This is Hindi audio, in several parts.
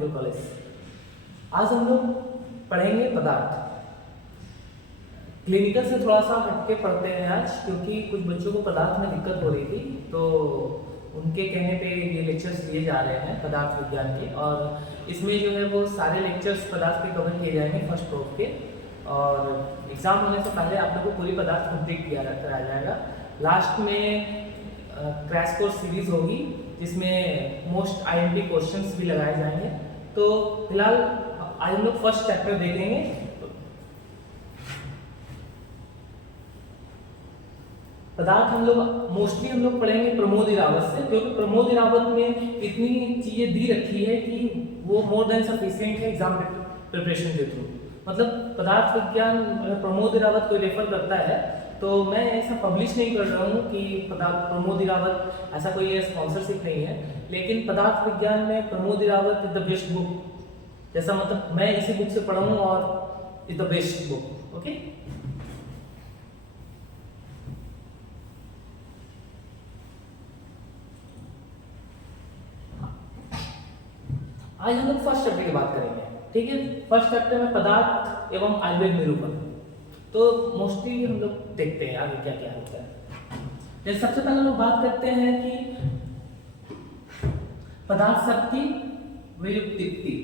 Medical college. आज हम लोग पढ़ेंगे पदार्थ। क्लिनिकल से थोड़ा सा हटके पढ़ते हैं आज, क्योंकि कुछ बच्चों को पदार्थ में दिक्कत हो रही थी, तो उनके कहने पे ये लेक्चर्स लिए जा रहे हैं पदार्थ विज्ञान के। और इसमें जो है वो सारे लेक्चर्स पदार्थ के कवर किए जाएंगे फर्स्ट प्रोफ के, और एग्जाम होने से पहले आप लोग को पूरी पदार्थ कंप्लीट कराया जाएगा। लास्ट में क्रैश कोर्स सीरीज होगी जिसमें मोस्ट आईएमपी क्वेश्चंस भी लगाए जाएंगे। तो फिलहाल आज हम लोग फर्स्ट चैप्टर देखेंगे। पदार्थ हम लोग मोस्टली हम लोग पढ़ेंगे प्रमोद इरावत से, क्योंकि प्रमोद इरावत में इतनी चीजें दी रखी है कि वो मोर देन सफिशिएंट है एग्जाम प्रिपरेशन के थ्रू। मतलब पदार्थ विज्ञान प्रमोद इरावत कोई रेफर करता है तो मैं ऐसा पब्लिश नहीं कर रहा हूँ कि प्रमोद इरावत ऐसा कोई स्पॉन्सरशिप नहीं है, लेकिन पदार्थ विज्ञान में Pramod Airavat is the best book, जैसा मतलब मैं इसी बुक से पढ़ा हूँ और is the best book. Okay, आज हम लोग फर्स्ट चैप्टर की बात करेंगे। ठीक है, फर्स्ट चैप्टर में पदार्थ एवं आयुर्वेद निरूपण। तो मोस्टली हम लोग देखते हैं आगे क्या क्या होता है। जैसे सबसे पहले हम लोग बात करते हैं कि पदार्थ शब्द की व्युत्पत्ति,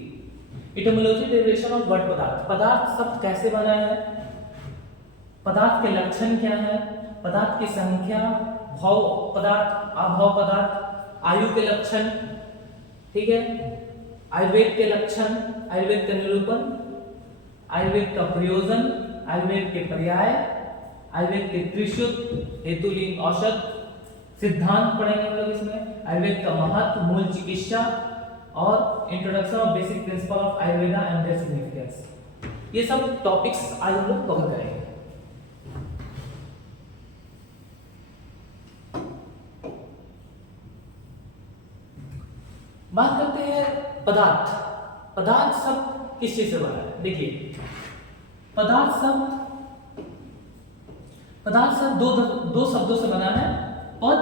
इटोमोलॉजी डेरिवेशन ऑफ वर्ड पदार्थ। पदार्थ शब्द कैसे बना है, पदार्थ के लक्षण क्या है, पदार्थ की संख्या, भौव पदार्थ, अभौव पदार्थ, आयु के लक्षण, ठीक है, आयुर्वेद के लक्षण, आयुर्वेद का निरूपण, आयुर्वेद का प्रयोजन, आयुर्वेद के पर्याय, आयुर्वेद के त्रिशुद्ध, हेतुलिंग, औषध, सिद्धांत पढ़ेंगे हम लोग इसमें, आयुर्वेद का महत्व, मूल चिकित्सा और introduction of basic principle of Ayurveda and their significance. ये सब टॉपिक्स आज हम लोग कवर करेंगे। बात करते हैं पदार्थ। पदार्थ शब्द किस चीज से बना है? देखिए, पदार्थ शब्द दो शब्दों से बना है, पद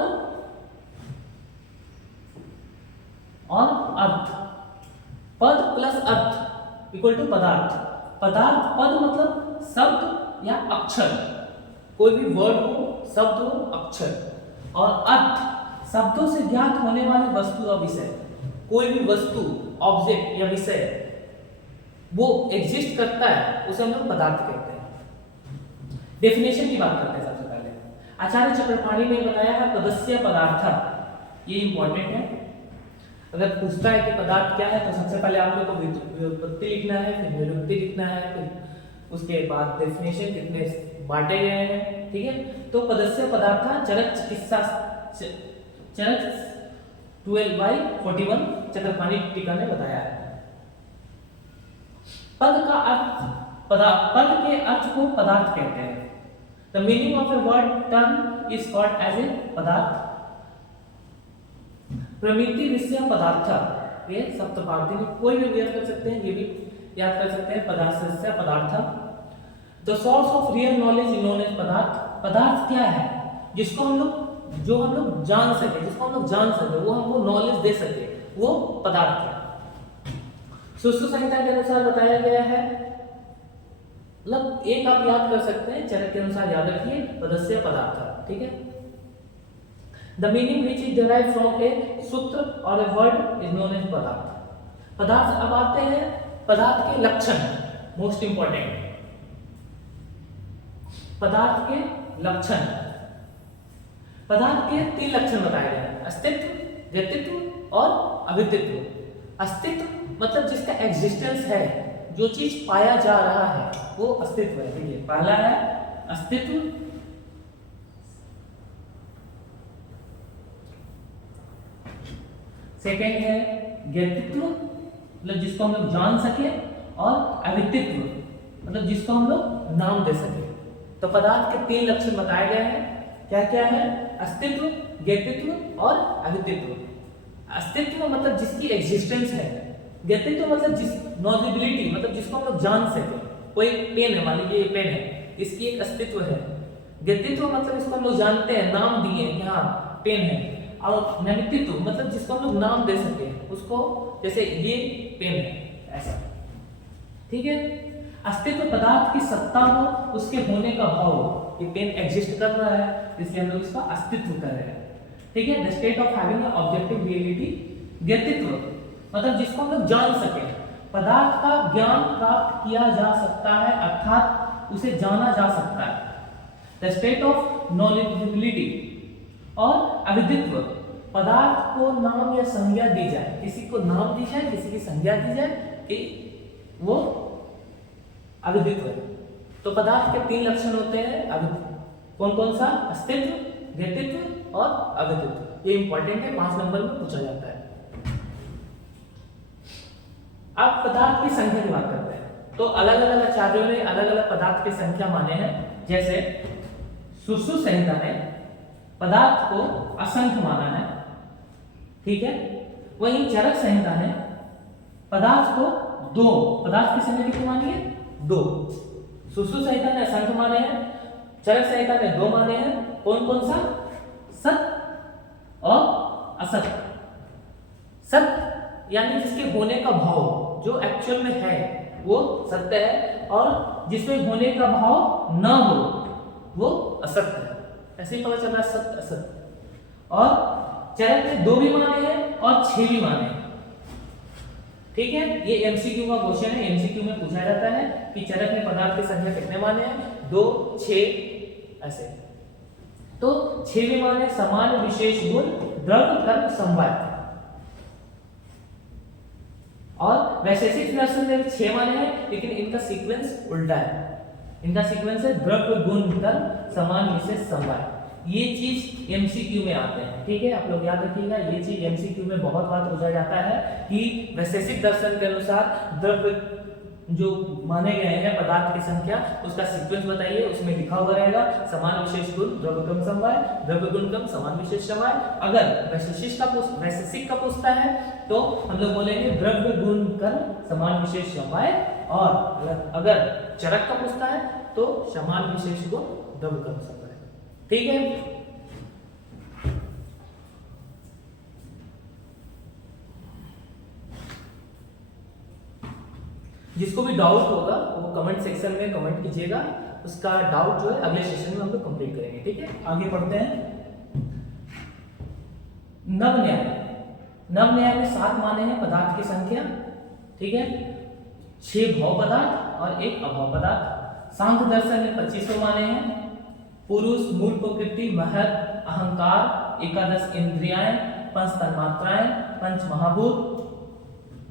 और अर्थ। पद प्लस अर्थ इक्वल टू पदार्थ। पदार्थ, पद मतलब शब्द या अक्षर, कोई भी वर्ड हो, शब्द हो, अक्षर, और अर्थ शब्दों से ज्ञात होने वाली वस्तु या विषय। कोई भी वस्तु, ऑब्जेक्ट या विषय वो एग्जिस्ट करता है उसे हम लोग पदार्थ कहते हैं। डेफिनेशन की बात करते हैं। सबसे पहले आचार्य चक्रपाणी ने बताया है पदस्य पदार्थ, ये इंपॉर्टेंट है। अगर पूछता है कि पदार्थ क्या है तो सबसे पहले आप लोग को व्युत्पत्ति लिखना है, फिर निरूक्ति लिखना है, फिर उसके बाद डेफिनेशन कितने बांटे गए हैं। ठीक है, तो पदस्य पदार्थ चरक चिकित्सा चरक 12/41 चक्रपाणी टीका ने बताया है। पद का अर्थ, पद के अर्थ को पदार्थ कहते हैं। The meaning of a word term is called as a पदार्थ। प्रमिति विषय पदार्थ, ये सप्तपादी में कोई भी याद कर सकते हैं, ये भी याद कर सकते हैं। पदार्थ से पदार्थ। The source of real knowledge is known as पदार्थ। पदार्थ क्या है? जिसको हम लोग जान सके, जिसको हम लोग जान सके, वो हमको नॉलेज दे सके, वो पदार्थ है। सुश्रुत संहिता के अनुसार बताया गया है, मतलब एक आप याद कर सकते हैं, चरक के अनुसार याद रखिए, पदस्य पदार्थ। ठीक है, the meaning which is derived from a sutra और a word is known as पदार्थ। पदार्थ, अब आते हैं पदार्थ के लक्षण, मोस्ट इंपॉर्टेंट। पदार्थ के लक्षण, पदार्थ के 3 लक्षण बताए गए हैं, अस्तित्व, व्यक्तित्व और अविद्यत्व। अस्तित्व मतलब जिसका एग्जिस्टेंस है, जो चीज पाया जा रहा है वो अस्तित्व है। देखिए, पहला है अस्तित्व, सेकेंड है व्यक्तित्व मतलब जिसको हम लोग जान सके, और अविद्यत्व मतलब जिसको हम लोग नाम दे सके। तो पदार्थ के 3 लक्षण बताए गए हैं। क्या क्या है? अस्तित्व, व्यक्तित्व और अविद्यत्व। अस्तित्व मतलब जिसकी एग्जिस्टेंस है, व्यक्तित्व मतलब जिस नॉलेबिलिटी मतलब जिसको हम लोग जान सके। कोई पेन है, मान लीजिए ये पेन है, इसकी एक अस्तित्व है। व्यक्तित्व मतलब इसको हम लोग जानते हैं, नाम दिए हैं कि हाँ पेन है। और नैमित्तित्व मतलब जिसको हम लोग नाम दे सके उसको, जैसे ये पेन है ऐसा, ठीक है। अस्तित्व पदार्थ की सत्ता हो, उसके होने का भाव हो, ये पेन एग्जिस्ट कर रहा है इसलिए हम लोग इसका अस्तित्व कर रहे हैं, ठीक है। The state of having objective reality, ज्ञातित्व मतलब जिसको हम लोग जान सके, पदार्थ का ज्ञान प्राप्त किया जा सकता है अर्थात उसे जाना जा सकता है। द स्टेट ऑफ नॉलेजिबिलिटी और अविदित्व, पदार्थ को नाम या संज्ञा दी जाए, किसी को नाम दी जाए, किसी की संज्ञा दी जाए कि वो अविदित्व है। तो पदार्थ के 3 लक्षण होते हैं अविदित्व, कौन कौन सा? अस्तित्व, ज्ञातित्व और अविदित्व। ये इंपॉर्टेंट है, 5 नंबर में पूछा जाता है। अब पदार्थ की संख्या की बात करते हैं। तो अलग अलग आचार्यों ने अलग अलग पदार्थ की संख्या माने हैं। जैसे सुश्रुत संहिता ने पदार्थ को असंख्य माना है, ठीक है। वहीं चरक संहिता ने पदार्थ को 2, पदार्थ की संख्या कितनी मानी है? 2। सुश्रुत संहिता ने असंख्य माने हैं, चरक संहिता ने 2 माने हैं। कौन कौन सा? सत और असत। सत यानी जिसके होने का भाव जो एक्चुअल में है वो सत्य है, और जिसमें होने का भाव न हो वो असत्य है। ऐसे ही पता चल रहा है सत्य असत्य। और चरक ने 2 भी माने हैं और 6 भी माने हैं, ठीक है। ये एमसीक्यू का क्वेश्चन है, एमसीक्यू में पूछा जाता है कि चरक ने पदार्थ की संख्या कितने माने हैं? 2, 6 ऐसे। तो 6 भी माने समान विशेष गुण द्रव्य कर्म समवाय, और वैशेषिक दर्शन ने 6 माने हैं, लेकिन इनका सीक्वेंस उल्टा है। इनका सीक्वेंस है द्रव्य गुण कर्म समान विशेष समवाय। ये चीज एमसीक्यू में आते हैं, ठीक है। आप लोग याद रखिएगा, ये चीज एमसीक्यू में बहुत बार पूछा जाता है कि वैशेषिक दर्शन के अनुसार द्रव्य जो माने गए हैं पदार्थ की संख्या, उसका सीक्वेंस बताइए। उसमें लिखा हुआ रहेगा समान विशेष गुण द्रव्य क्रम समवाय, द्रव्य गुण क्रम समान विशेष समवाय। अगर वैशेषिक का पूछता है तो हम लोग बोलेंगे द्रव्य गुण कर्म समान विशेष समवाय, और अगर चरक का पूछता है तो समान विशेष गुण द्रव्य क्रम समवाय, ठीक है। जिसको भी डाउट होगा वो कमेंट सेक्शन में कमेंट कीजिएगा, उसका डाउट जो है अगले सेशन में हम लोग कंप्लीट करेंगे, ठीक है। आगे पढ़ते हैं। नव न्याय, नव न्याय में 7 माने हैं पदार्थ की संख्या, ठीक है। 6 भव पदार्थ और 1 अभव पदार्थ। सांख्य दर्शन में 25 माने हैं। पुरुष, मूल प्रकृति, महत, अहंकार, 11 इंद्रियाएं, 5 तन्मात्राएं, 5 महाभूत,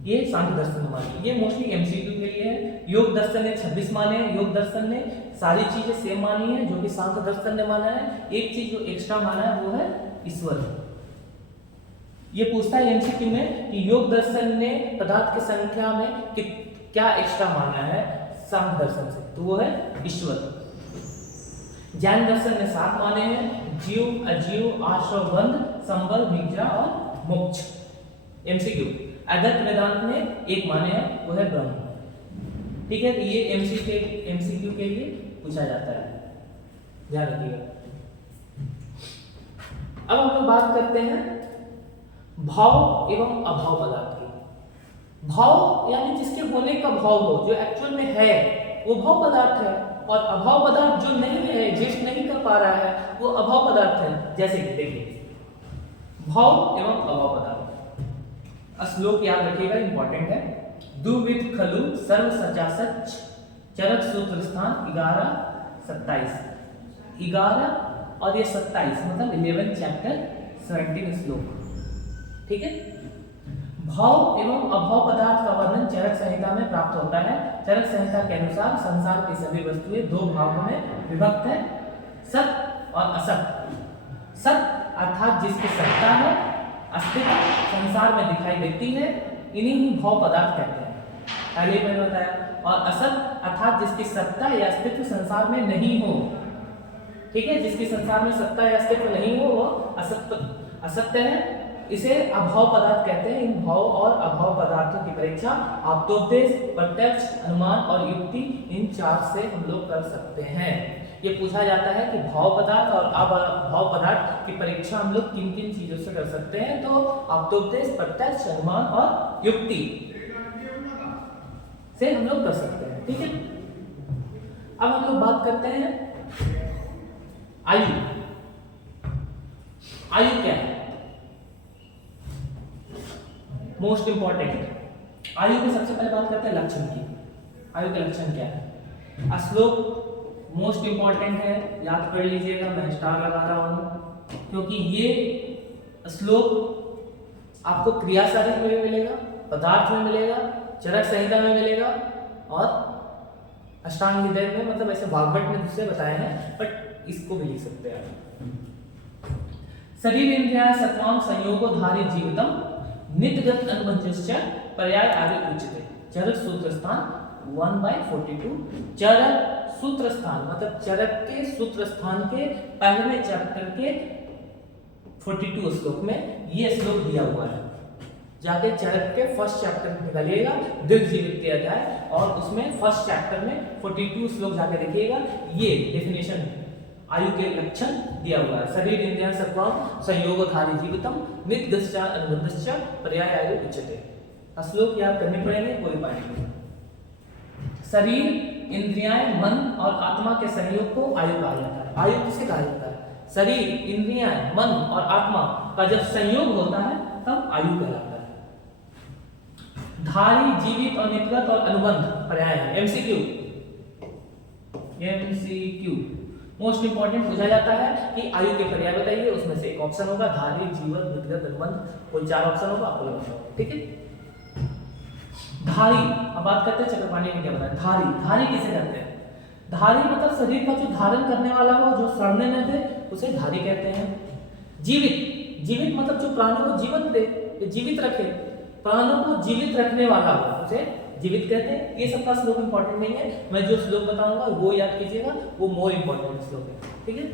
ये सांख्य दर्शन ने मानी। ये मोस्टली एमसीक्यू के लिए है। योग दर्शन ने 26 माने हैं। योग दर्शन ने सारी चीजें सेम मानी है जो कि सांख्य दर्शन ने माना है। एक चीज जो एक्स्ट्रा माना है वो है ईश्वर। ये पूछता है एमसीक्यू में कि योग दर्शन ने पदार्थ की संख्या में क्या एक्स्ट्रा माना है सांख्य दर्शन से, तो वो है ईश्वर। जैन दर्शन ने 7 माने हैं। जीव, अजीव, आश्रव, बंध, संबल, निद्रा और मोक्ष। एमसीक्यू। अद्वैत वेदांत ने 1 माने हैं, वो है ब्रह्म, ठीक है। तो ये एमसीक्यू के लिए पूछा जाता है, ध्यान रखिएगा। अब हम लोग बात करते हैं भाव एवं अभाव पदार्थ की। भाव यानी जिसके होने का भाव हो, जो एक्चुअल में है वो भाव पदार्थ है, और अभाव पदार्थ जो नहीं है, एग्जिस्ट नहीं कर पा रहा है, वो अभाव पदार्थ है। जैसे कि देखिए भाव एवं अभाव पदार्थ, श्लोक याद रखिएगा, इंपॉर्टेंट है। दुविध खलु सर्व सचा सच, चरक सूत्र स्थान 11, 27। 11 और ये 27 मतलब 11 चैप्टर 17 श्लोक, ठीक है। भाव एवं अभाव पदार्थ का वर्णन चरक संहिता में प्राप्त होता है। चरक संहिता के अनुसार संसार की सभी वस्तुएं 2 भागों में विभक्त है, सत और असत। सत अर्थात जिसकी सत्ता है, अस्तित्व संसार में दिखाई देती है, इन्हीं ही भाव पदार्थ कहते हैं, पहले मैंने बताया। और असत अर्थात जिसकी सत्ता या अस्तित्व संसार में नहीं हो, ठीक है। जिसकी संसार में सत्ता या अस्तित्व नहीं हो वो असत्य है, इसे अभाव पदार्थ कहते हैं। इन भाव और अभाव पदार्थों की परीक्षा आप्तोपदेश, प्रत्यक्ष, अनुमान और युक्ति, इन 4 से हम लोग कर सकते हैं। ये पूछा जाता है कि भाव पदार्थ और अभाव पदार्थ की परीक्षा हम लोग किन किन चीजों से कर सकते हैं, तो आप्तोपदेश, प्रत्यक्ष, अनुमान और युक्ति से हम लोग कर सकते हैं। ठीक है, अब हम लोग बात करते हैं आयु। आयु क्या है? Most important. आयु की सबसे पहले बात करते हैं लक्षण की। आयु के लक्षण क्या है? श्लोक मोस्ट इंपॉर्टेंट है, याद कर लीजिएगा, मैं स्टार लगा रहा हूं क्योंकि ये श्लोक आपको क्रिया साधक में भी मिलेगा, पदार्थ में मिलेगा, चरक संहिता में मिलेगा और अष्टांग हृदय में, मतलब ऐसे भागवत में दूसरे बताए हैं, बट इसको भी लिख सकते हैं आप। शरीर इंद्रियाः सत्वां संयोगोधारी जीवितम नित्यगत अनुबंधस्य पर्याय आदि उच्यते। चरक सूत्र स्थान 1/42। चरक सूत्र स्थान मतलब चरक के सूत्र स्थान के पहले चैप्टर के 42 श्लोक में ये श्लोक दिया हुआ है। जाके चरक के फर्स्ट चैप्टर निकालिएगा, द्विजीवित अध्याय, और उसमें फर्स्ट चैप्टर में 42 श्लोक जाके देखिएगा, ये डेफिनेशन आयु के लक्षण दिया हुआ है। शरीर इंद्रियाः सत्वां संयोगोधारी जीवितम नित्यगस्य अनुबंधस्य पर्याय आयु उच्यते। श्लोक याद करने पड़ेंगे, कोई उपाय नहीं। शरीर, इंद्रियां, मन और आत्मा के संयोग को आयु कहा जाता है। आयु किसे कहा जाता है? शरीर, इंद्रियां, मन और आत्मा का जब संयोग होता है तब आयु कहलाता है। धारी, जीवित और नित्यगत और अनुबंध पर्याय है। एमसीक्यू मोस्ट इंपॉर्टेंट पूछा जाता है कि आयु के पर्याय बताइए, उसमें से एक ऑप्शन होगा धारी, जीवित, नित्यगत, अनुबंध, कोई 4 ऑप्शन होगा, आपको लगाना होगा। ठीक है, धारी। अब बात करते हैं चक्रपाणी ने क्या बताया। धारी, धारी किसे कहते हैं? धारी मतलब शरीर का जो धारण करने वाला हो, जो सड़ने न दे, उसे धारी कहते हैं। जीवित, जीवित मतलब जो प्राणों को जीवित दे, जीवित रखे, प्राणों को जीवित रखने वाला हो, उसे जीवित कहते हैं। ये सबका श्लोक इंपॉर्टेंट नहीं है, मैं जो श्लोक बताऊंगा वो याद कीजिएगा, वो मोर इंपॉर्टेंट श्लोक है। ठीक है,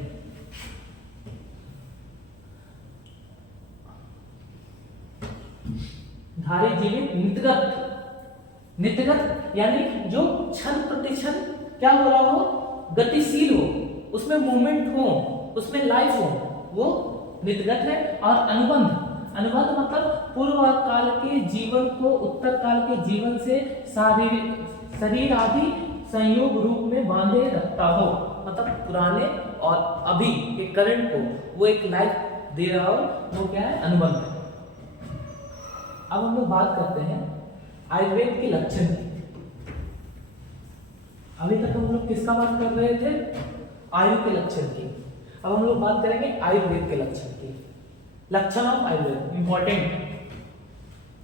धारी, जीवित, नित्यगत। नित्यगत यानी जो क्षण प्रतिक्षण क्या हो रहा हो, गतिशील हो, उसमें मूवमेंट हो, उसमें लाइफ हो, वो नित्यगत है। और अनुबंध, अनुबंध मतलब पूर्व काल के जीवन को उत्तर काल के जीवन से शरीर आदि संयोग रूप में बांधे रखता हो, मतलब पुराने और अभी के करंट को वो एक लाइफ दे रहा हो, वो क्या है? अनुबंध है। अब हम लोग बात करते हैं आयुर्वेद के लक्षण की। अभी तक हम लोग किसका बात कर रहे थे? आयु के लक्षण की। अब हम लोग बात करेंगे आयुर्वेद के लक्षण की। लक्षण ऑफ आयुर्वेद इंपॉर्टेंट।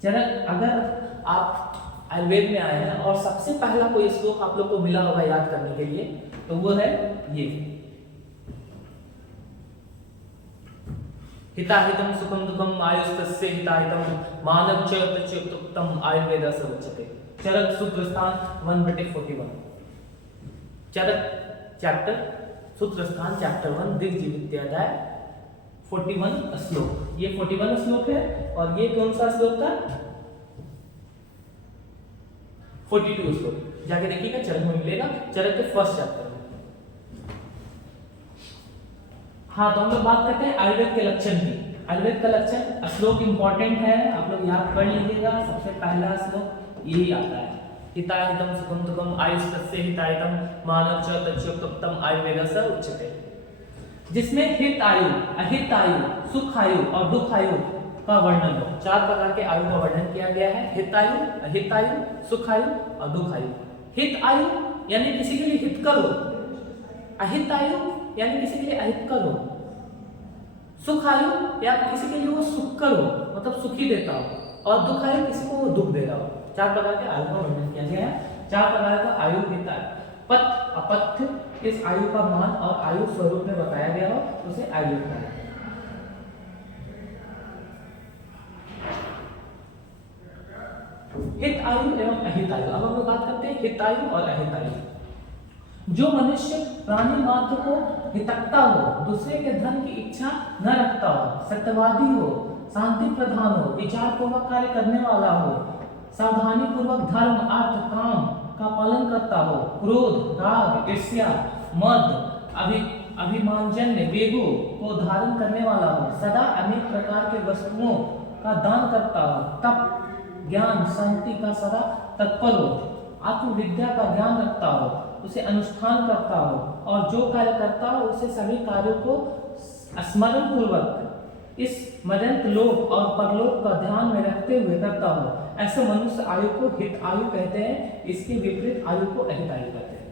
चरक, अगर आप आयुर्वेद में आए हैं और सबसे पहला कोई श्लोक आप लोग को मिला होगा याद करने के लिए, तो वो है ये, हिताहितम सुखम दुखम आयुस्तस्य हिताहितम मानव च तच्युक्तम आयुर्वेद स उच्यते। चरक सूत्र स्थान 1/41। चरक चैप्टर सूत्र स्थान चैप्टर 1 द्विजीवित्याध्याय 41 श्लोक। ये 41 श्लोक है और ये कौन सा श्लोक था? 42 श्लोक। जाके देखिएगा, चरक में मिलेगा, चरक के फर्स्ट चैप्टर में। हाँ, तो हम लोग बात करते हैं आयुर्वेद के लक्षण की। आयुर्वेद का लक्षण श्लोक इंपॉर्टेंट है, आप लोग याद कर लीजिएगा। सबसे पहला श्लोक यही आता है, हिताहितम सुखम दुखम आयुस्तस्य हिताहितम मानव च तच्युक्तम आयुर्वेद स उच्यते। जिसमें हित आयु, अहित आयु, सुख आयु और दुख आयु का वर्णन हो। 4 प्रकार के आयु का वर्णन किया गया है, हित आयु, अहित आयु, सुख आयु और दुख आयु। हित आयु यानी किसी के लिए हितकर हो, अहित आयु यानी किसी के लिए अहितकर हो, सुख आयु या किसी के लिए वो सुखकर हो, मतलब सुखी देता हो, और दुख आयु किसी को वो दुख दे रहा हो। 4 प्रकार के आयु का वर्णन किया गया है। 4 प्रकार का आयु हित, पथ, अपथ्य, इस आयु का मान और आयु स्वरूप में बताया गया हो, उसे आयु कहते हैं। हित आयु एवं अहित आयु। अब हम लोग बात करते हैं हित आयु और अहित आयु। जो मनुष्य प्राणी मात्र को हितकता हो, दूसरे के धन की इच्छा न रखता हो, सत्यवादी हो, शांति प्रधान हो, विचार पूर्वक कार्य करने वाला हो, सावधानी पूर्वक धर्म, अर्थ, काम का पालन करता हो, क्रोध, राग, ईर्ष्या, मद, अभि अभिमानजन्य वेगों को धारण करने वाला हो, सदा अनेक प्रकार के वस्तुओं का दान करता हो, तप ज्ञान शांति का सदा तत्पर हो, आत्मविद्या का ज्ञान रखता हो, उसे अनुष्ठान करता हो और जो कार्य करता हो उसे सभी कार्यों को स्मरण पूर्वक इस मदंत लोक और परलोक का ध्यान में रखते हुए करता हो, ऐसे मनुष्य आयु को हित आयु कहते हैं। इसके विपरीत आयु को अहित आयु कहते हैं।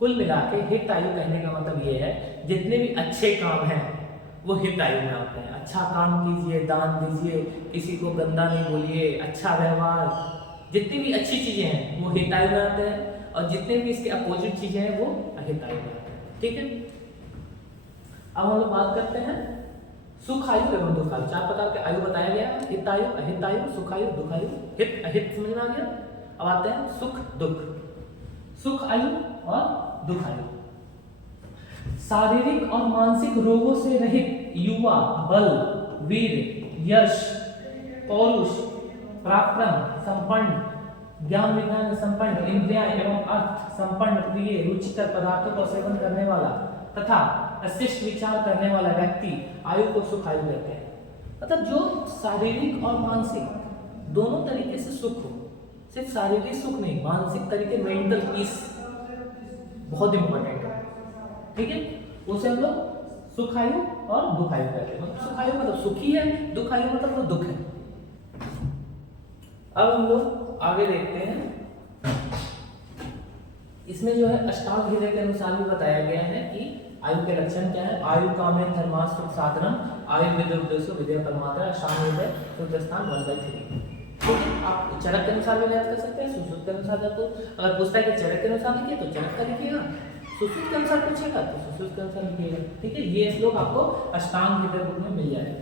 कुल मिला के हित आयु कहने का मतलब ये है जितने भी अच्छे काम हैं वो हित आयु में आते हैं। अच्छा काम कीजिए, दान दीजिए, किसी को गंदा नहीं बोलिए, अच्छा व्यवहार, जितनी भी अच्छी चीजें हैं वो हित आयु में आते हैं और जितने भी इसके अपोजिट चीजें हैं वो अहित आयु में आते हैं। ठीक है, अब हम लोग बात करते हैं सुख आयु एवं दुख आयु। 4 प्रकार के आयु बताया गया, हित आयु, अहित आयु, सुख आयु, दुख आयु। हित अहित समझ में आ गया। अब आते हैं सुख दुख। सुख आयु और दुख आयु। शारीरिक और मानसिक रोगों से रहित युवा, बल, वीर, यश, पौरुष, पराक्रम संपन्न, ज्ञान विज्ञान संपन्न, इंद्रियां एवं अर्थ संपन्न, प्रिय रुचिकर पदार्थों का सेवन करने वाला तथा अशिष्ट विचार करने वाला व्यक्ति आयु को सुख आयु कहते हैं। मतलब जो शारीरिक और मानसिक दोनों तरीके से सुख हो, सिर्फ शारीरिक सुख नहीं, मानसिक तरीके, मेंटल पीस बहुत इंपॉर्टेंट है। ठीक है, उसे हम लोग सुख आयु और दुख आयु कहते हैं। मतलब सुख आयु मतलब सुखी है, दुख आयु मतलब वो दुख है। अब हम लोग आगे देखते हैं, इसमें जो है अष्टांग हृदय के अनुसार भी बताया गया है कि आयु के लक्षण क्या है। आयु कामेन धर्मास सुख साधनम, आयु विद्या उद्देश्य विद्या परमात्मा, अष्टांग हृदय सूत्र स्थान 1/3। ठीक है, आप चरक के अनुसार भी याद कर सकते हैं, सुश्रुत के अनुसार। तो अगर पूछता है कि चरक के अनुसार लिखिए तो चरक का लिखिएगा, सुश्रुत के अनुसार पूछेगा तो सुश्रुत के अनुसार लिखिएगा। ठीक है, ये श्लोक आपको अष्टांग हृदय बुक में मिल जाएगा।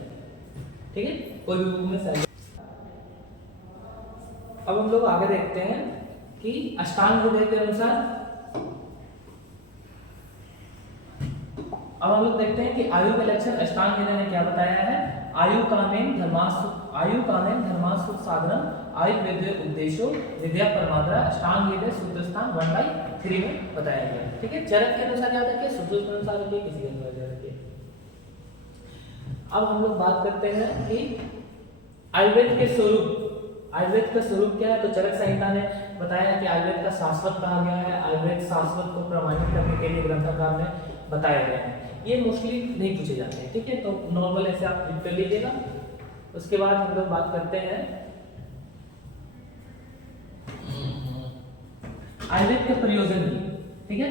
ठीक है, कोई भी बुक में से। अब हम लोग आगे देखते हैं कि अष्टांग हृदय के अनुसार, अब हम लोग देखते हैं कि आयु के लक्षण अष्टांग हृदय ने क्या बताया है। आयु कामेन धर्मास सुख साधनम, आयु विद्या उद्देश्यो विद्या परमात्रा, अष्टांग हृदय सूत्र स्थान 1/3 में बताया गया है। ठीक है, चरक के अनुसार याद रखिए, सुश्रुत के अनुसार रखिए, किसी के अनुसार याद रखिए। अब हम लोग बात करते हैं कि आयुर्वेद के स्वरूप। आयुर्वेद का स्वरूप क्या है, तो चरक संहिता ने बताया कि आयुर्वेद का शाश्वत कहा गया है। आयुर्वेद शाश्वत को प्रमाणित करने के लिए ग्रंथकार ने बताया गया है। ये मोस्टली नहीं पूछे जाते हैं। ठीक है, तो नॉर्मल ऐसे आप लिख कर लीजिएगा। उसके बाद हम लोग बात करते हैं आयुर्वेद के प्रयोजन की। ठीक है,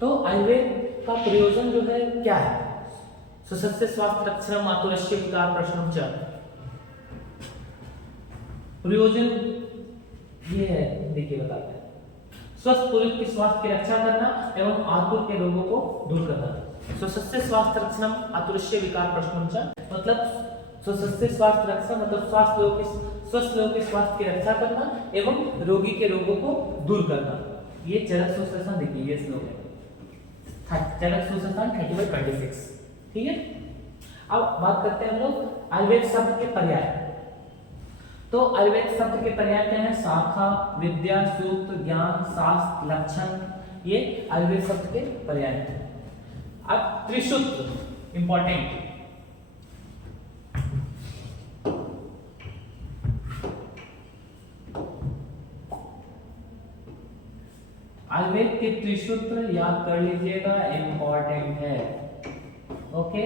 तो आयुर्वेद का प्रयोजन जो है क्या है। सुस्वस्थ स्वास्थ्य रक्षण मातुरस्य विकार प्रश्नम च। प्रयोजन ये है, देखिए बताते हैं। स्वस्थ पुरुष के स्वास्थ्य की रक्षा करना एवं आतुर के रोगों को दूर करना। सुस्वस्थ स्वास्थ्य रक्षण आतुरस्य विकार प्रश्नम च, मतलब स्वस्थ स्वास्थ्य रक्षा मतलब स्वस्थ लोगों के स्वास्थ्य की रक्षा करना एवं रोगी के रोगों को दूर करना। ये चरक सूत्र देखिए, ये श्लोक है चरक सूत्र 30/26। ठीक है, अब बात करते हैं हम लोग आयुर्वेद शब्द के पर्याय। तो आयुर्वेद शब्द के पर्याय क्या है। शाखा, विद्या, सूत्र, ज्ञान, शास्त्र, लक्षण, ये आयुर्वेद शब्द के पर्याय हैं। अब त्रिसूत्र इंपॉर्टेंट। आयुर्वेद के त्रिसूत्र याद कर लीजिएगा, इंपॉर्टेंट है। ओके,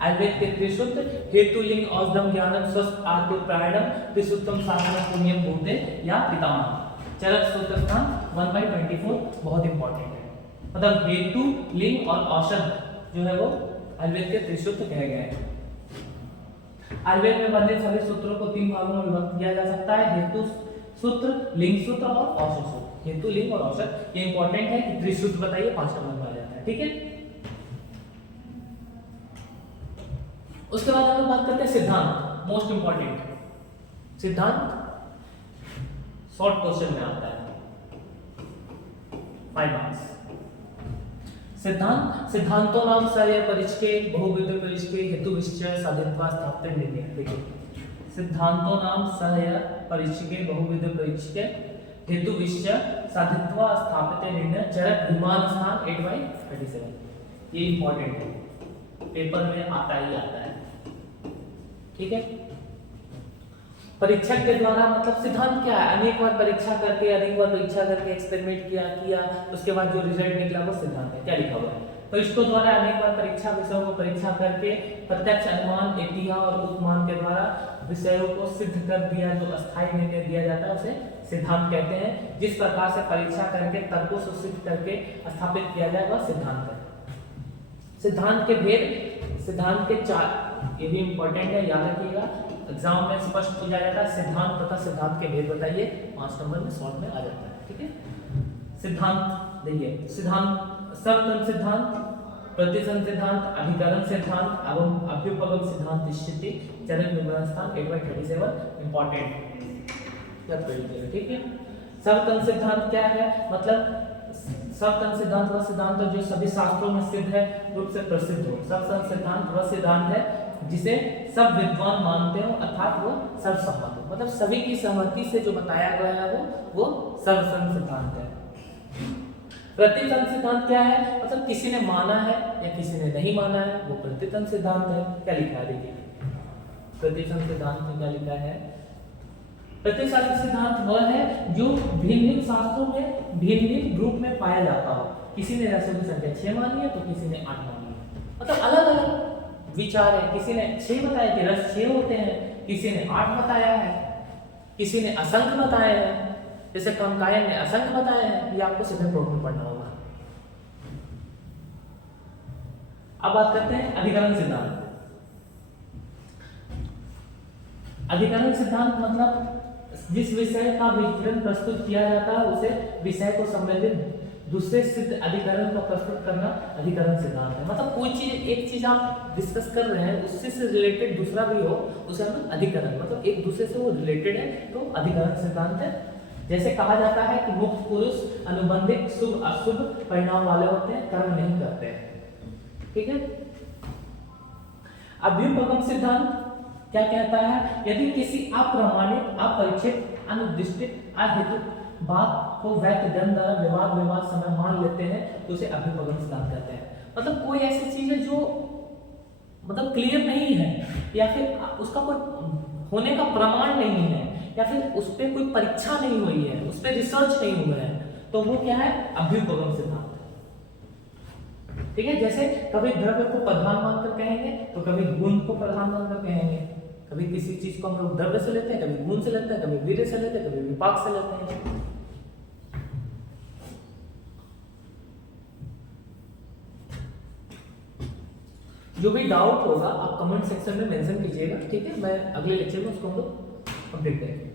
आयुर्वेद के त्रिसूत्र हेतु लिंग औषधम ज्ञानम स्वस्थ आर्तो प्राणम त्रिसूत्रम साधना पुण्यम भूते या पितामह। चरक सूत्र स्थान 1/24 बहुत इंपॉर्टेंट है। मतलब हेतु लिंग और औषध जो है वो आयुर्वेद के त्रिसूत्र कहे गए हैं। आयुर्वेद में बने सभी सूत्रों को 3 भागों में विभक्त किया जा सकता है, हेतु सूत्र, लिंग सूत्र और औषध सूत्र। हेतु लिंग और औषध ये इंपॉर्टेंट है कि त्रिसूत्र बताइए 5 नंबर में आ जाता है। ठीक है, उसके बाद हम लोग बात करते हैं सिद्धांत, मोस्ट इंपॉर्टेंट। सिद्धांत शॉर्ट क्वेश्चन में आता है, 5 मार्क्स। सिद्धांत, सिद्धांतों नाम सय परिचके बहुविध परिचके हेतु विषय साधित्वा स्थापित निर्णय। देखिए, सिद्धांतों नाम सय परिचके बहुविध परिचके हेतु विषय साधित्वा स्थापित निर्णय। चरक विमान स्थान 8/37। ये इंपॉर्टेंट है, पेपर में आता ही आता है, ठीक है। परीक्षक के द्वारा मतलब सिद्धांत क्या है, अनेक बार परीक्षा करके एक्सपेरिमेंट किया उसके बाद जो रिजल्ट निकला वो सिद्धांत है। क्या लिखा हुआ है, परीक्षकों द्वारा अनेक बार विषयों को परीक्षा करके प्रत्यक्ष अनुमान, एतिहा और उपमान के द्वारा विषयों को सिद्ध कर दिया जो अस्थायी निर्णय दिया जाता है उसे सिद्धांत कहते हैं। जिस प्रकार से परीक्षा करके तर्कों से सिद्ध करके स्थापित किया जाए वह सिद्धांत है। सिद्धांत के भेद, सिद्धांत के चार, ये भी इंपॉर्टेंट है, याद रखिएगा, एग्जाम में स्पष्ट पूछा जाता है। सिद्धांत तथा सिद्धांत के भेद बताइए, 5 नंबर में शॉर्ट में आ जाता है, ठीक है। सिद्धांत देखिए, सिद्धांत सर्वतंत्र सिद्धांत, प्रतिसंध सिद्धांत, अधिकरण सिद्धांत एवं अभ्युपगम सिद्धांत, स्थिति चरण विवरण स्थान 8/37 इंपॉर्टेंट, ठीक है। सर्वतंत्र सिद्धांत क्या है, मतलब सर्वतंत्र सिद्धांत वह सिद्धांत है जो सभी शास्त्रों में सिद्ध है, रूप से प्रसिद्ध हो। सर्वतंत्र सिद्धांत वह सिद्धांत है जिसे सब विद्वान मानते हो, अर्थात वो सर्वसम्मत हो, मतलब सभी की सहमति से जो बताया गया है वो सर्वतंत्र सिद्धांत है। प्रतितंत्र सिद्धांत क्या है, मतलब किसी ने माना है या किसी ने नहीं माना है वो प्रतितंत्र सिद्धांत है। क्या लिखा है देखिए, प्रतितंत्र सिद्धांत में क्या लिखा है, प्रतितंत्र सिद्धांत वह है जो भिन्न शास्त्रों में भिन्न रूप में पाया जाता हो। किसी ने रसों की संख्या 6 मानी है तो किसी ने 8 मानी है, मतलब अलग अलग विचार है। किसी ने 6 बताया कि रस 6 होते हैं, किसी ने 8 बताया है, किसी ने असंख्य बताया है, जैसे कंकायन ने असंख्य बताया है। ये आपको सेकंड प्रोग्राम में पढ़ना होगा। अब बात करते हैं अधिकरण सिद्धांत। अधिकरण सिद्धांत मतलब जिस विषय का विवरण प्रस्तुत किया जाता है उसे विषय को संबंधित दूसरे सिद्ध अधिकरण को प्रस्तुत करना अधिकरण सिद्धांत है। मतलब कोई चीज, एक चीज आप डिस्कस कर रहे हैं उससे से रिलेटेड दूसरा भी हो, उसे हम अधिकरण, मतलब एक दूसरे से वो रिलेटेड है तो अधिकरण सिद्धांत है। जैसे कहा जाता है कि मुक्त पुरुष अनुबंधित शुभ अशुभ परिणाम वाले होते हैं, कर्म नहीं करते हैं, ठीक है। अभ्युपगम सिद्धांत क्या कहता है, यदि किसी अप्रामाणिक, अपरिचित, अनुदिष्टित, अहेतु बात को वैध दंड द्वारा विवाद समय मान लेते हैं तो उसे अभ्युपगम सिद्धांत कहते हैं। मतलब कोई ऐसी चीज है जो मतलब क्लियर नहीं है या फिर उसका कोई होने का प्रमाण नहीं है या फिर उस पर कोई परीक्षा नहीं हुई है, उस पर रिसर्च नहीं हुआ है, तो वो क्या है, अभ्युपगम सिद्धांत, ठीक है। जैसे कभी द्रव्य को प्रधान मानकर कहेंगे तो कभी गुण को प्रधान मानकर कहेंगे। कभी किसी चीज को हम लोग द्रव्य से लेते हैं, कभी गुण से लेते हैं, कभी वीर्य से लेते हैं, कभी विपाक से लेते हैं। जो भी डाउट होगा आप कमेंट सेक्शन में मेंशन कीजिएगा, ठीक है। मैं अगले लेक्चर में उसको हम लोग कंप्लीट करेंगे।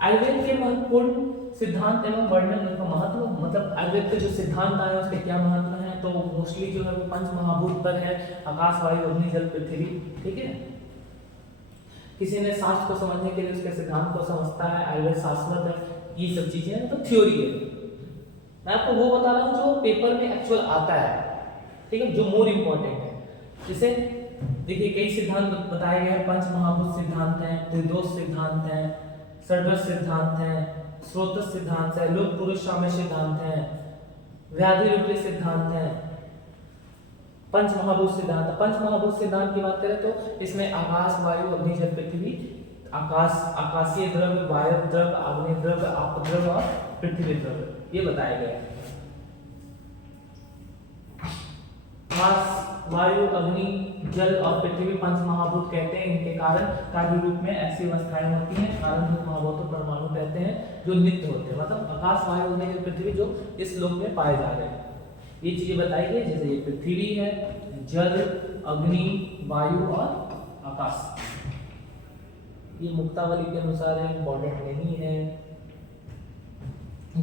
आयुर्वेद के महत्वपूर्ण सिद्धांत एवं वर्णन, उनका महत्व, मतलब आयुर्वेद के जो सिद्धांत आए उसके क्या महत्व है, तो मोस्टली जो है वो 5 महाभूत पर है, आकाश, वायु, अग्नि, जल, पृथ्वी, ठीक है। किसी ने शास्त्र को समझने के लिए उसके सिद्धांत को समझता है, आयुर्वेद शास्त्र है, ये सब चीजें मतलब थ्योरी है। मैं आपको वो बता रहा हूँ जो पेपर में एक्चुअल आता है, ठीक है, जो मोर इम्पोर्टेंट है। जैसे देखिए कई सिद्धांत बताए गए हैं, 5 महाभूत सिद्धांत हैं, त्रिदोष सिद्धांत हैं, षड्रस सिद्धांत हैं, स्रोत सिद्धांत है, लोक पुरुष साम्य सिद्धांत है, व्याधि रूपी सिद्धांत है, 5 महाभूत सिद्धांत। 5 महाभूत सिद्धांत की बात करें तो इसमें आकाश, वायु, अग्नि, जल, पृथ्वी, आकाश, आकाशीय द्रव्य, वायु द्रव्य, अग्नि द्रव्य, आप द्रव्य और पृथ्वी द्रव्य, ये बताए गए हैं। आकाश, वायु, अग्नि, जल और पृथ्वी 5 महाभूत कहते हैं। इनके कारण कार्य रूप में ऐसी अवस्थाएं होती हैं, कारण रूप महाभूतों परमाणु कहते हैं, जो नित्य होते हैं, मतलब आकाश, वायु, अग्नि, जल, पृथ्वी जो इस लोक में पाए जा रहे हैं। ये चीजें बताई गई, जैसे ये पृथ्वी है, जल, अग्नि, वायु और आकाश। ये मुक्तावली के अनुसार है, इंपॉर्टेंट नहीं है।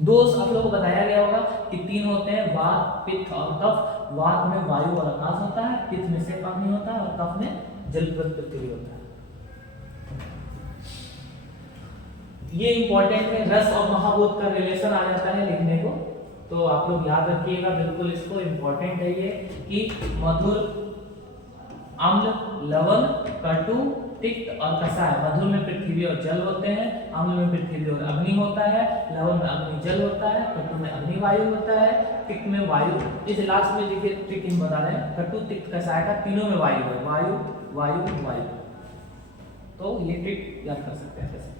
दोष आप लोगों को बताया गया होगा कि 3 होते हैं, वात, पित्त और कफ। वात में वायु और आकाश होता है, पित्त में से पानी होता है और कफ में जल, पृथ्वी होता है। ये इंपॉर्टेंट है, रस और महाभूत का रिलेशन आ जाता है लिखने को, तो आप लोग याद रखिएगा बिल्कुल इसको, इंपॉर्टेंट है ये कि मधुर, अम्ल, लवण, कटु, तिक्त और कसाय। मधुर में पृथ्वी और जल होते हैं, अम्ल में पृथ्वी और अग्नि होता है, लवण में अग्नि जल होता है, कटु में अग्नि वायु होता है, तिक्त में वायु। इस लास्ट में देखिए ट्रिक इन बता रहे हैं, कटु तिक्त कसाय का तीनों में वायु है, वायु वायु वायु। तो ये ट्रिक याद कर सकते हैं कैसे।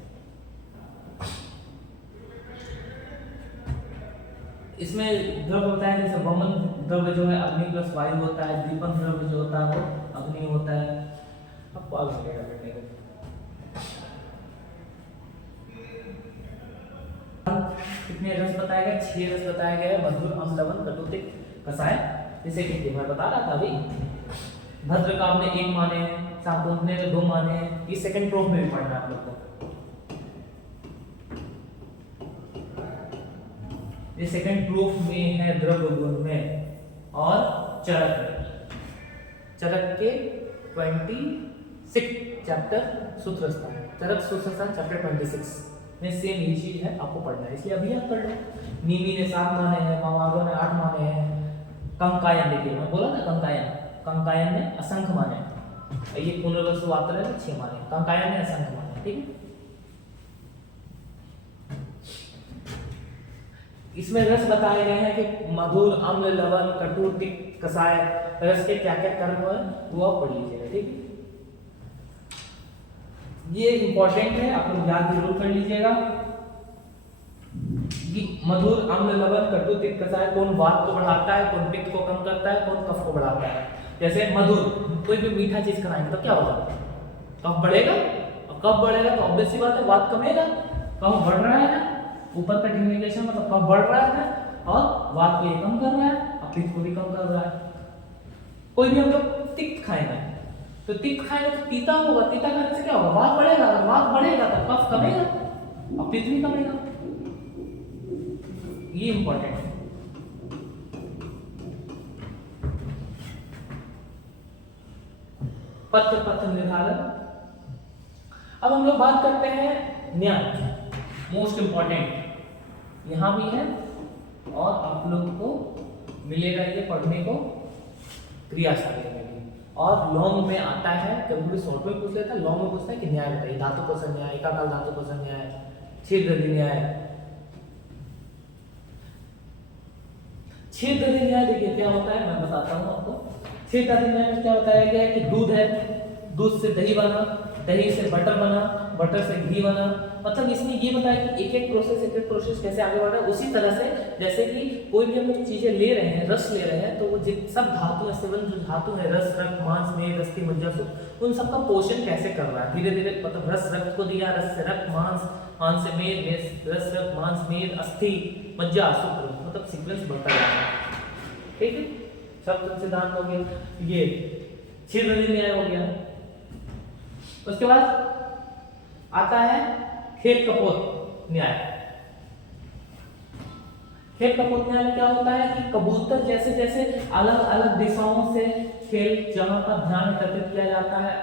इसमें द्रव्य होता है, जैसे वमन द्रव्य जो है अग्नि प्लस वायु होता है, दीपन द्रव्य जो होता है वो अग्नि होता है। आपको आगे लगेगा बैठने को। कितने रस बताया गया, 6 रस बताया गया है, मधुर अम्ल लवण कटु तिक्त कसाय। जैसे कि मैं बता रहा था अभी, भद्र का आपने 1 माने हैं, शाकुंतल ने 2 माने हैं। ये सेकंड प्रूफ में भी पढ़ना है आप लोग को। ये सेकंड प्रूफ में है द्रव्य गुण में और चरक में। चरक के 26 चैप्टर सूत्रस्थान, चरक सूत्रस्थान चैप्टर 26 में सेम ये चीज है, आपको पढ़ना है, इसलिए अभी याद कर लो। नीमी ने 7 माने हैं, मामागो ने 8 माने हैं, कंकायन देखिए मैं बोला ना कंकायन ने असंख्य माने हैं। ये पुनर्वसु आतर है 6 माने, कंकायन ने असंख्य माने। ठीक है, इसमें रस बताए गए हैं कि मधुर अम्ल लवण कटु तिक्त कसाय रस के क्या क्या कर्म है वो आप पढ़ लीजिएगा। ठीक है, ये इंपॉर्टेंट है, आप लोग याद जरूर कर लीजिएगा कि मधुर अम्ल लवण कटु तिक्त कसाय कौन वात को बढ़ाता है, कौन पित्त को कम करता है, कौन कफ को बढ़ाता है। जैसे मधुर, कोई भी मीठा चीज खाएंगे तो क्या होगा, कफ बढ़ेगा, और कफ बढ़ेगा तो ऑब्वियस सी बात है वात कमेगा। कफ बढ़ रहा है, ऊपर का डिमिनिकेशन मतलब कफ बढ़ रहा है और वात को ये कम कर रहा है और पित्त को भी कम कर रहा है। कोई भी हम लोग तिक्त खाएंगे तो तिक्त खाएंगे तो तीता होगा, तीता खाने से क्या होगा, वात बढ़ेगा, अगर वात बढ़ेगा तो कफ कमेगा और पित्त भी कमेगा। ये इंपॉर्टेंट है। पत्र पत्र निर्धारण। अब हम लोग बात करते हैं न्याय, मोस्ट इंपॉर्टेंट यहां भी है और आप लोग को मिलेगा ये पढ़ने को क्रियाशास्त्र में भी। और लॉन्ग में आता है, कभी भी शॉर्ट में पूछ लेता है, लॉन्ग में पूछता है कि न्याय बताइए, धातु कोषण न्याय, एकाकाल धातु कोषण न्याय, छेदगति न्याय। छेदगति न्याय देखिए क्या होता है, मैं बताता हूं आपको। छेदगति न्याय में क्या बताया गया है कि दूध है, दूध से दही बना, दही से बटर बना, बटर से घी बना। मतलब इसमें ये बताया कि एक एक प्रोसेस कैसे आगे बढ़ रहा है। उसी तरह से जैसे कि कोई भी हम लोग चीजें ले रहे हैं, रस ले रहे हैं, तो वो सब धातु सेवन जो धातु है, रस रक्त मांस मेद अस्थि मज्जा सूत्र, उन सबका पोषण कैसे कर रहा है धीरे धीरे। मतलब रस रक्त को दिया, रस से रक्त, मांस से मेद, रस रक्त मांस मेद अस्थि मज्जा सूत्र, मतलब सीक्वेंस बढ़ता जा रहा है। ठीक है, सब सिद्धांत हो गया, ये छेदगति न्याय हो गया। उसके बाद आता है खेल कपोत न्याय। खेल कपोत न्याय में क्या होता है कि कबूतर जैसे जैसे अलग अलग दिशाओं से खेल जहां पर ध्यान एकत्रित किया जाता है,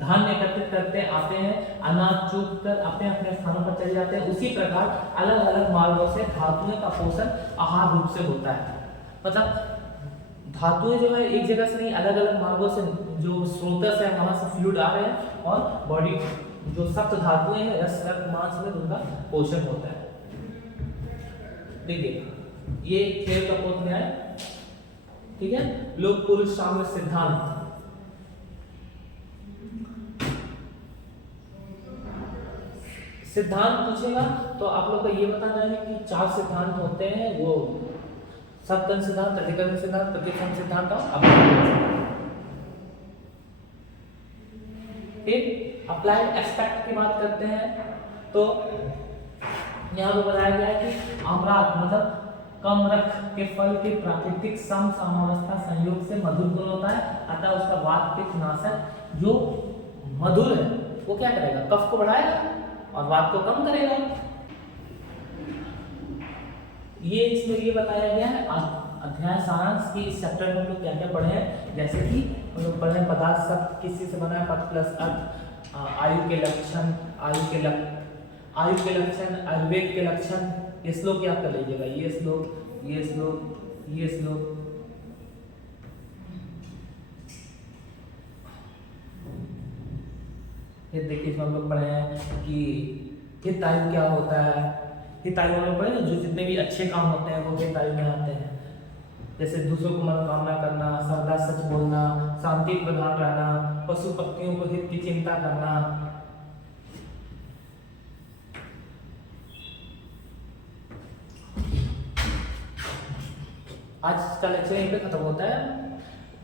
धान्य एकत्रित करते आते हैं, अनाज चूक कर अपने अपने स्थानों पर चले जाते हैं, उसी प्रकार अलग अलग मार्गों से धातुओं का पोषण आहार रूप से होता है। मतलब धातुएं जो है एक जगह से नहीं, अलग अलग मार्गों से जो स्रोतस है वहां से फ्लूइड आ रहे हैं और बॉडी जो सप्त धातुएं हैं रस रक्त मांस में उनका पोषण होता है। देखिए ये खेल कपोत न्याय। ठीक है, लोक पुरुष साम्य सिद्धांत। सिद्धांत पूछेगा तो आप लोग को ये बताना है कि 4 सिद्धांत होते हैं, वो सप्तन सिद्धांत, अधिकरण सिद्धांत, प्रतिफलन सिद्धांत और अवकलन सिद्धांत। फिर अप्लाइड एस्पेक्ट की बात करते हैं तो यहाँ पे बताया गया है कि आम्रात मतलब कम रख के फल के प्राकृतिक सम सामावस्था संयोग से मधुर गुण होता है, अतः उसका वात पित्त नाशक जो मधुर है वो क्या करेगा, कफ को बढ़ाएगा और वात को कम करेगा। ये इसमें ये बताया गया है अध्याय सारांश की। इस चैप्टर में हम लोग क्या क्या पढ़े हैं, जैसे कि हम लोग पढ़े पदार्थ शब्द किसी से बना है, पद प्लस अर्थ, आयु के लक्षण, आयु के लक्षण, आयुर्वेद के लक्षण। ये श्लोक याद कर लीजिएगा, ये श्लोक, ये श्लोक, ये श्लोक। फिर देखिए इसमें हम लोग पढ़े हैं कि हितायु क्या होता है। हितायु हम लोग पढ़े ना, जो जितने भी अच्छे काम होते हैं वो हितायु में आते हैं। जैसे दूसरों को मनोकामना करना, सदा सच बोलना, शांति प्रधान रहना, पशु पक्षियों को हित की चिंता करना। आज का लेक्चर यहीं पे खत्म होता है।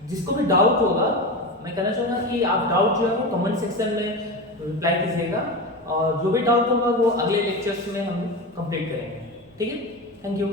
जिसको भी डाउट होगा, मैं कहना चाहूँगा कि आप डाउट जो है वो कमेंट सेक्शन में रिप्लाई कीजिएगा, और जो भी डाउट होगा वो अगले लेक्चर्स में हम कंप्लीट करेंगे। ठीक है, थैंक यू।